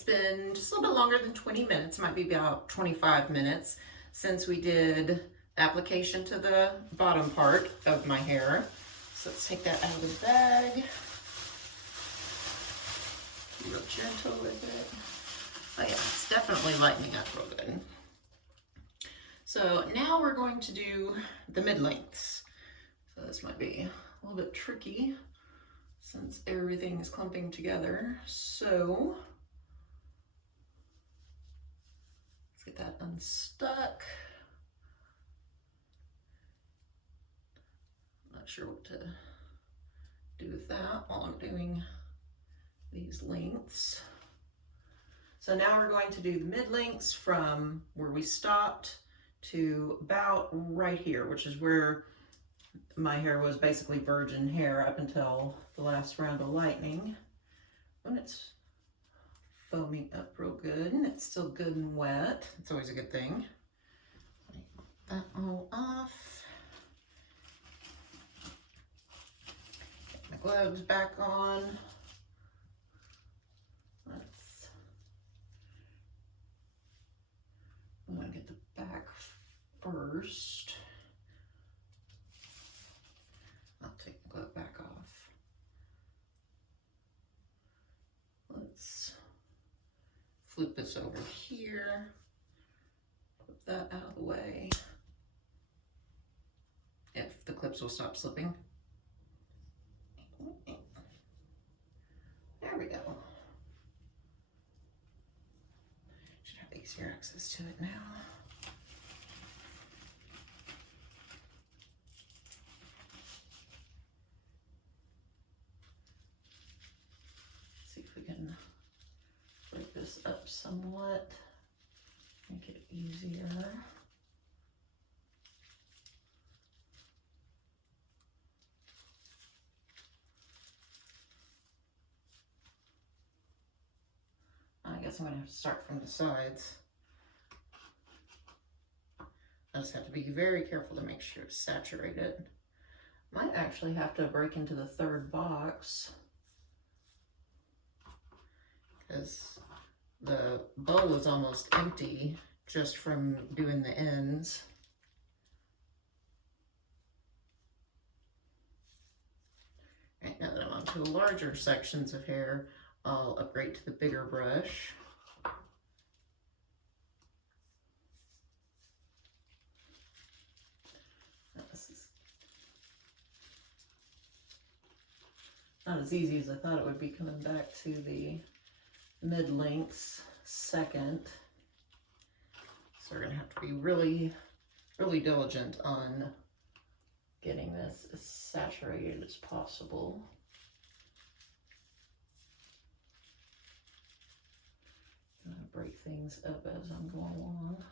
it's been just a little bit longer than 20 minutes, might be about 25 minutes since we did application to the bottom part of my hair. So let's take that out of the bag. Be real gentle with it. Oh yeah, it's definitely lightening up real good. So now we're going to do the mid-lengths. So this might be a little bit tricky since everything is clumping together. So let's get that unstuck. I'm not sure what to do with that while I'm doing these lengths. So now we're going to do the mid-lengths from where we stopped to about right here, which is where my hair was basically virgin hair up until the last round of lightening. When it's foaming up real good and it's still good and wet, it's always a good thing. Get that all off. Get my gloves back on. I'm gonna get the back first. I'll take the glove back off. Let's flip this over here. Flip that out of the way. If the clips will stop slipping. There we go. Should have easier access to it now. See if we can break this up somewhat, make it easier. I guess I'm gonna have to start from the sides. I just have to be very careful to make sure it's saturated. Might actually have to break into the third box because the bowl is almost empty just from doing the ends. Right, now that I'm onto the larger sections of hair, I'll upgrade to the bigger brush. This is not as easy as I thought it would be coming back to the mid-lengths second. So we're gonna have to be really, really diligent on getting this as saturated as possible. I'm gonna break things up as I'm going along.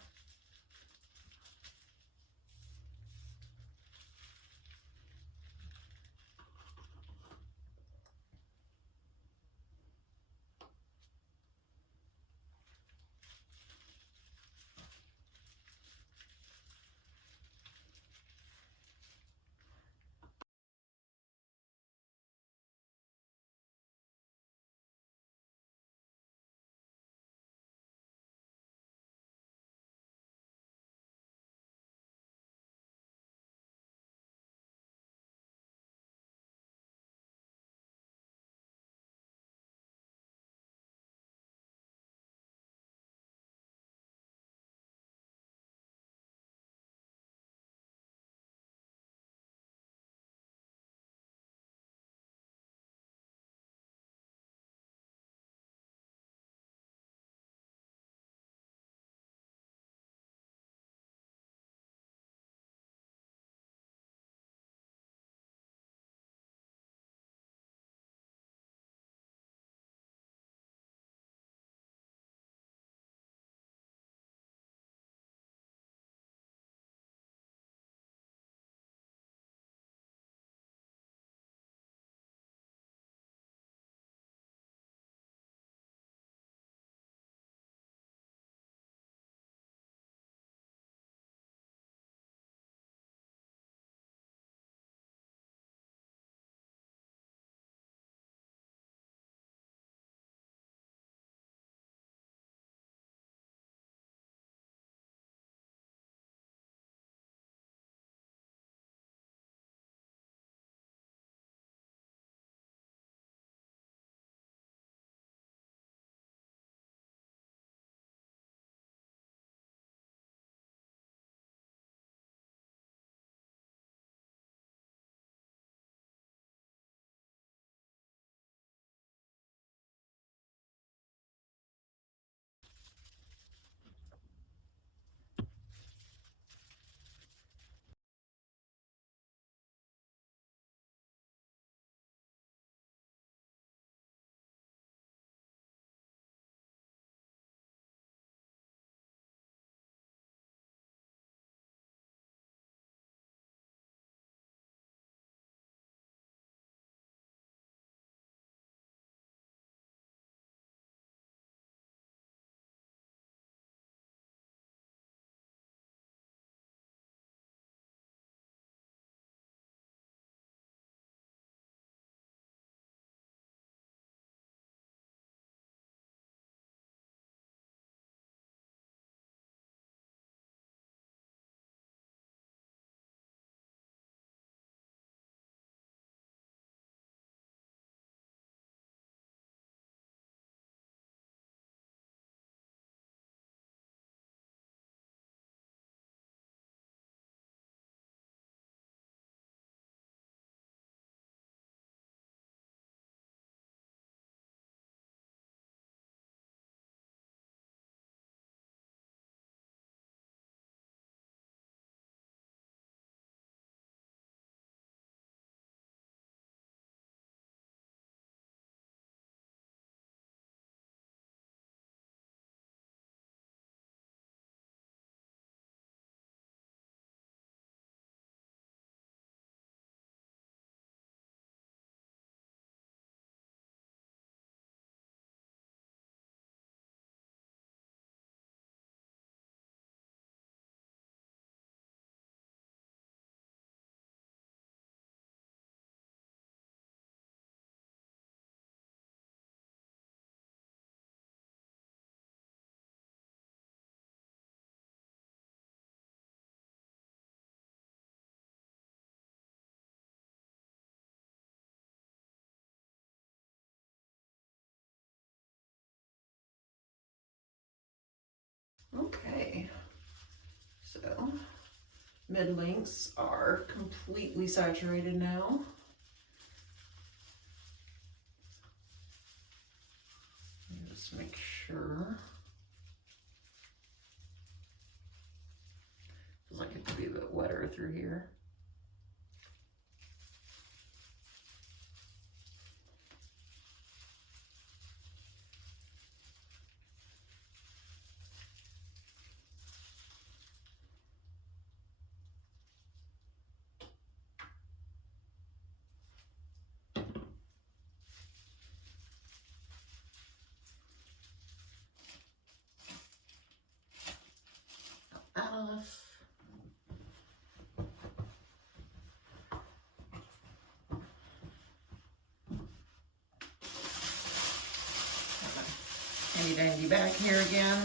Okay, so mid-lengths are completely saturated now. Just make sure. Feels like it could be a bit wetter through here. Off. Handy dandy back here again.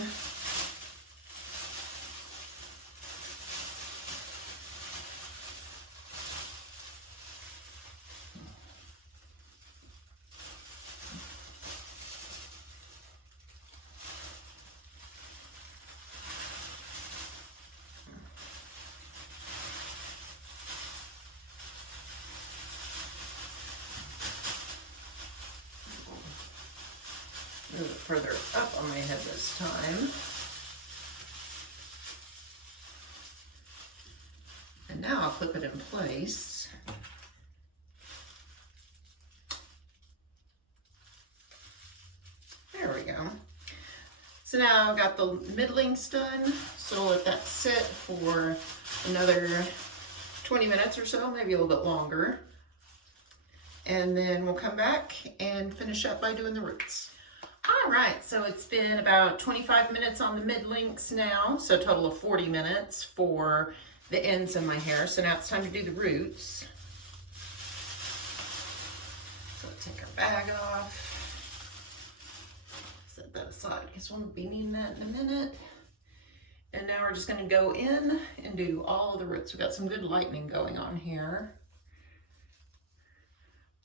Move it further up on my head this time. And now I'll clip it in place. There we go. So now I've got the mid-lengths done, so I'll let that sit for another 20 minutes or so, maybe a little bit longer. And then we'll come back and finish up by doing the roots. All right, so it's been about 25 minutes on the mid-lengths now, so a total of 40 minutes for the ends of my hair. So now it's time to do the roots. So let's take our bag off. Set that aside because we'll be needing that in a minute. And now we're just gonna go in and do all the roots. We've got some good lightning going on here,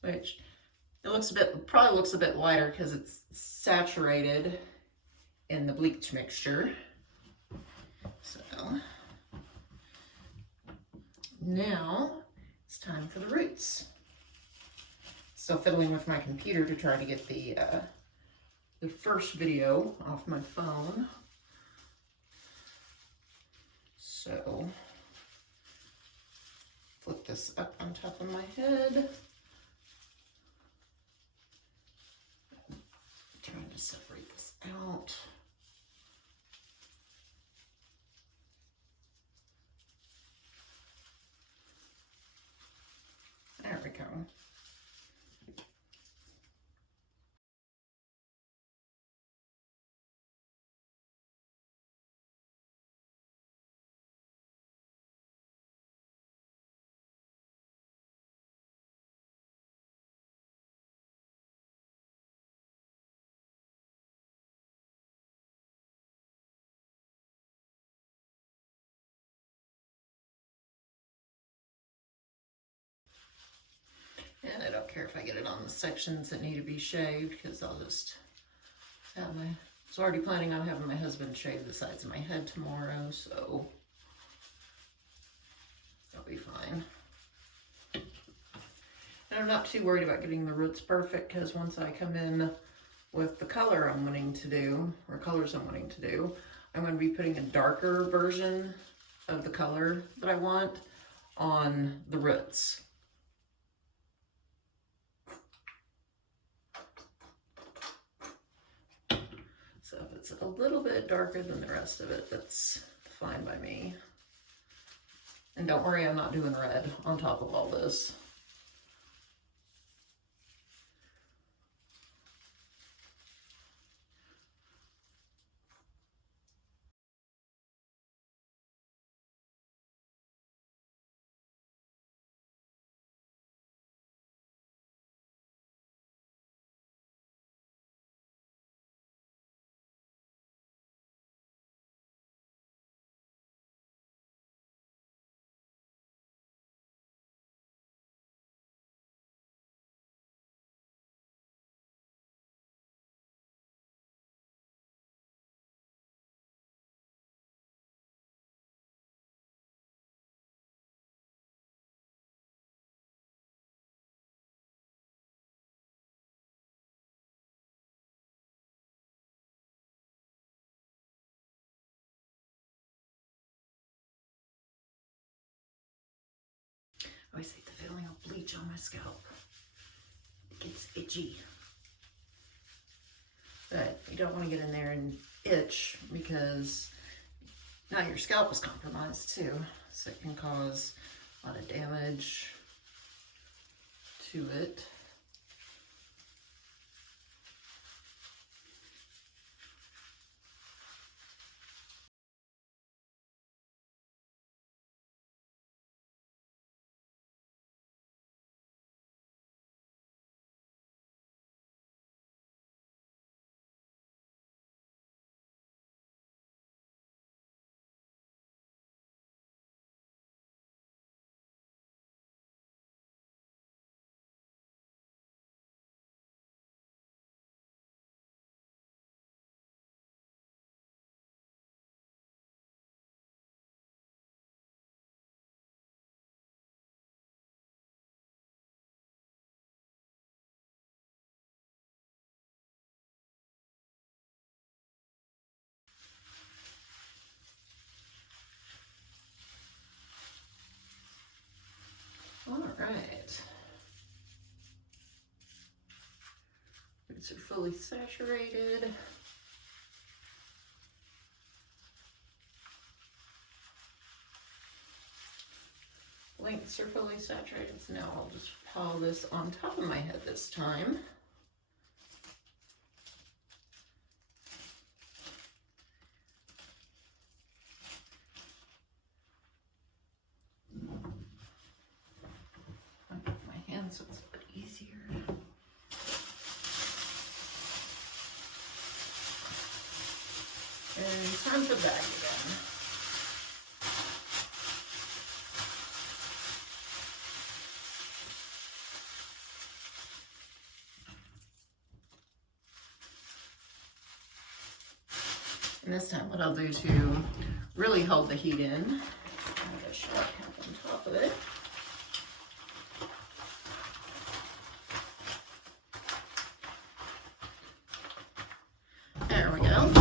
which it looks a bit, probably looks a bit lighter because it's saturated in the bleach mixture. So now it's time for the roots. Still fiddling with my computer to try to get the first video off my phone. So flip this up on top of my head. Trying to separate this out. There we go. And I don't care if I get it on the sections that need to be shaved because I'll just have my, I was already planning on having my husband shave the sides of my head tomorrow, so that'll be fine. And I'm not too worried about getting the roots perfect because once I come in with the color I'm wanting to do, or colors I'm wanting to do, I'm going to be putting a darker version of the color that I want on the roots. So if it's a little bit darker than the rest of it, that's fine by me. And don't worry, I'm not doing red on top of all this. I always hate the feeling of bleach on my scalp. It gets itchy. But you don't want to get in there and itch because now your scalp is compromised too. So it can cause a lot of damage to it. All right. Roots are fully saturated. Lengths are fully saturated, so now I'll just pile this on top of my head this time. I'll put my hand so it's a bit easier. And time to bag again. And this time what I'll do to really hold the heat in, add a sharp cap on top of it. There we go.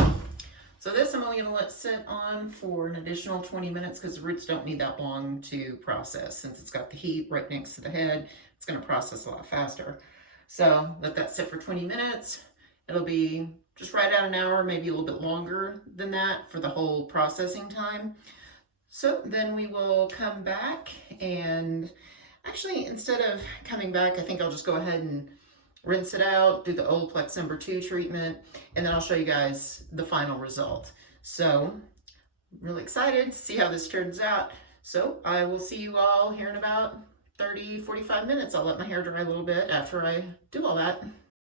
So this I'm only going to let sit on for an additional 20 minutes because the roots don't need that long to process. Since it's got the heat right next to the head, it's going to process a lot faster. So let that sit for 20 minutes. It'll be just right at an hour, maybe a little bit longer than that for the whole processing time. So then we will come back, and actually instead of coming back, I think I'll just go ahead and rinse it out, do the Olaplex #2 treatment, and then I'll show you guys the final result. So I'm really excited to see how this turns out. So I will see you all here in about 30-45 minutes. I'll let my hair dry a little bit after I do all that.